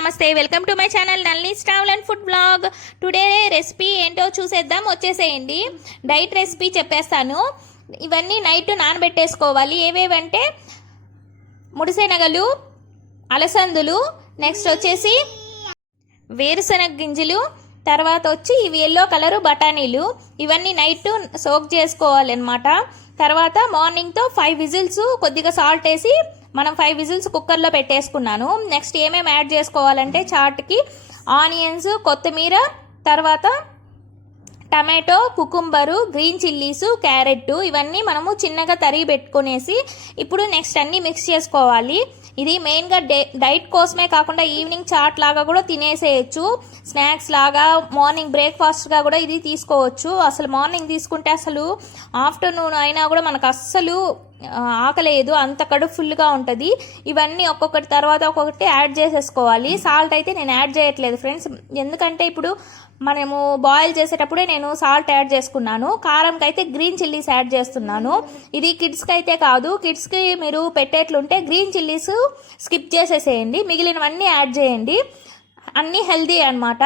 నమస్తే, welcome to my channel Nalini's travel and food blog. Today recipe ఏంటో చూసేద్దాం, వచ్చేసేయండి. డైట్ రెసిపీ చెప్పేస్తాను. ఇవన్నీ నైట్ నానబెట్టేసుకోవాలి. ఏవేవంటే ముడిసెనగలు, అలసందులు, నెక్స్ట్ వచ్చేసి వేరుశనగ గింజలు, తర్వాత వచ్చి ఇవి ఎల్లో కలరు బఠానీలు. ఇవన్నీ నైట్ సోక్ చేసుకోవాలన్నమాట. తర్వాత మార్నింగ్తో 5 విజిల్స్ కొద్దిగా సాల్ట్ వేసి మనం 5 విజిల్స్ కుక్కర్లో పెట్టేసుకున్నాను. నెక్స్ట్ ఏమేమి యాడ్ చేసుకోవాలంటే చాట్కి ఆనియన్స్, కొత్తిమీర, తర్వాత tomato, cucumber, green chillies, carrot ఇవన్నీ మనము చిన్నగా తరిగి పెట్టుకునేసి ఇప్పుడు నెక్స్ట్ అన్నీ మిక్స్ చేసుకోవాలి. ఇది మెయిన్గా డైట్ కోసమే కాకుండా ఈవినింగ్ చాట్ లాగా కూడా తినేసేయచ్చు, స్నాక్స్ లాగా, మార్నింగ్ బ్రేక్ఫాస్ట్గా కూడా ఇది తీసుకోవచ్చు. అసలు మార్నింగ్ తీసుకుంటే అసలు ఆఫ్టర్నూన్ అయినా కూడా మనకు అస్సలు ఆకలేదు, అంత కడుపు ఫుల్గా ఉంటుంది. ఇవన్నీ ఒక్కొక్కటి తర్వాత ఒక్కొక్కటి యాడ్ చేసేసుకోవాలి. సాల్ట్ అయితే నేను యాడ్ చేయట్లేదు ఫ్రెండ్స్, ఎందుకంటే ఇప్పుడు మనము బాయిల్ చేసేటప్పుడే నేను సాల్ట్ యాడ్ చేసుకున్నాను. కారంకి అయితే గ్రీన్ చిల్లీస్ యాడ్ చేస్తున్నాను. ఇది కిడ్స్కి అయితే కాదు, కిడ్స్కి మీరు పెట్టేట్లుంటే గ్రీన్ చిల్లీస్ స్కిప్ చేసేసేయండి, మిగిలినవన్నీ యాడ్ చేయండి. అన్నీ హెల్దీ అన్నమాట,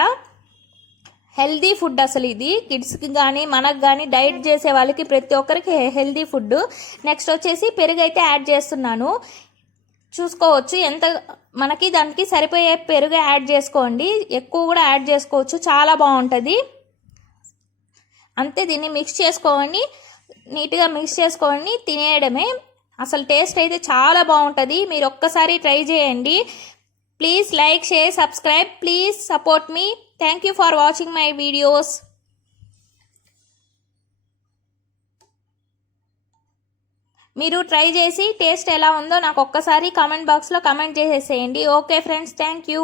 హెల్దీ ఫుడ్. అసలు ఇది కిడ్స్కి కానీ మనకు కానీ డైట్ చేసే వాళ్ళకి ప్రతి ఒక్కరికి హెల్దీ ఫుడ్. నెక్స్ట్ వచ్చేసి పెరుగు అయితే యాడ్ చేస్తున్నాను. చూసుకోవచ్చు ఎంత మనకి దానికి సరిపోయే పెరుగు యాడ్ చేసుకోండి, ఎక్కువ కూడా యాడ్ చేసుకోవచ్చు, చాలా బాగుంటుంది. అంతే, దీన్ని మిక్స్ చేసుకోండి, నీట్గా మిక్స్ చేసుకొని తినేయడమే. అసలు టేస్ట్ అయితే చాలా బాగుంటుంది, మీరు ఒక్కసారి ట్రై చేయండి. Please like, share, subscribe, please support me. Thank you for watching my videos. మీరు ట్రై చేసి టేస్ట్ ఎలా ఉందో నాకు ఒక్కసారి కామెంట్ బాక్స్లో కామెంట్ చేసేసేయండి. Okay friends, thank you.